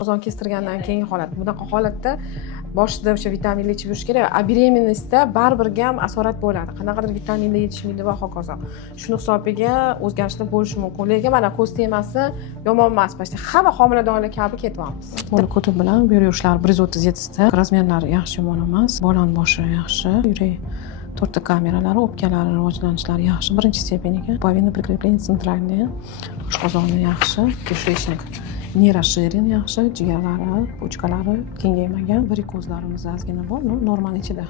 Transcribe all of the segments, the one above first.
Qozon kestirgandan keyingi holat. Bunaqa holatda boshida o'sha vitaminli ichib yurish kerak. A beremenностьda baribir ham asorat bo'ladi. Qanaqadir vitaminli yetishmaydi va hokazo. Shuni hisobiga o'zgarishlar bo'lishi mumkin. Lekin mana ko'z temasi yomon emas. Почти hamma homiladorlar kabi ketyapmiz. Bola ko'ti bilan bu yurishlari 137 ta. Razmerlari yaxshi yomon emas. Bolani boshi yaxshi, yurak to'rtta kameralari, o'pkalari rivojlanishlari yaxshi. Birinchi stepeniga. Повинно прикрепление центральное. Oshqozoni yaxshi, kишечник не расширен yaxshi, jigarlari, pochkalari kengaymagan, varikozlarimiz ozgina bor, normal ichida.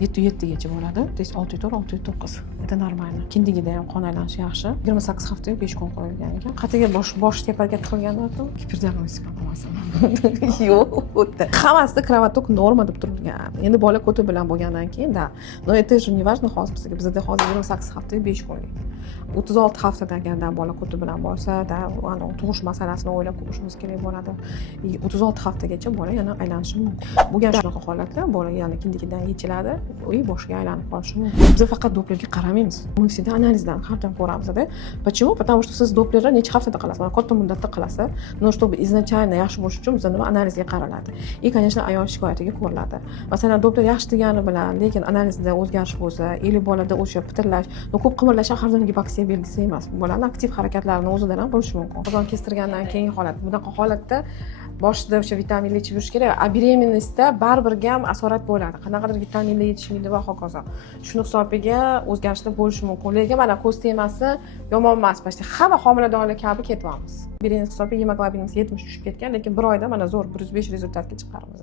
7 gacha bo'ladi. То есть 6-4-6-9. Это нормально. Kindigida ham qon aylanishi yaxshi. 28 haftaga 5 kun qo'yilgan ekan. Qatiga bosh tepaga tiqilgandan so'ng giperdiagnostika qilmasin. Yo'q, o'tdi. Hammasida kravotok norma deb turilgan. Endi bola ko'ti bilan bo'lgandan keyin da. Но это же не важно hozir bizga. Bizda hozir 28 haftaga 5 kunlik. 36 haftada agardan bola ko'ti bilan bo'lsa, da tug'ish masalasini o'ylab ko'rishimiz kerak bo'ladi. 36 haftagacha bola yana aylanishi mumkin. Bo'lgan shunaqa holatlar bola yana kindigidan yechiladi. Boshiga aylanib qolishi mumkin. Biz faqat dopplerga qaramaymiz. Мы всегда analizdan har doim ko'ramiz-da. Почему? Потому что siz dopplerni necha haftada qilasiz? Mana katta muddatda qilasiz. Но чтобы изначально yaxshi bo'lishi uchun bizda nima analizga qaraladi. И, конечно, ayol shikoyatiga ko'riladi. Masalan, doppler yaxshi degani bilan, lekin analizda o'zgarish bo'lsa, или bolada o'sha pitirlash, ko'p qimirlash har doim gipoksiya belgisi emas. Bolaning aktiv harakatlarini o'zidan ham bo'lishi mumkin. Qozon kestirgandan keyingi holat. Bunaqa holatda boshida o'sha vitaminli ichib yurish kerak. A beremenностьda baribir ham asorat bo'ladi. Qanaqadir vitaminli yetishmaydi va hokazo. Shuni hisobiga o'zgarishlar bo'lishi mumkin. Lekin mana ko'z temasi yomon emas. Почти hamma homiladorlar kabi ketyapmiz. Beremenность hisobiga gemoglobinimiz 70 tushib ketgan, lekin bir oyda mana zo'r 105 rezultatga chiqarmiz.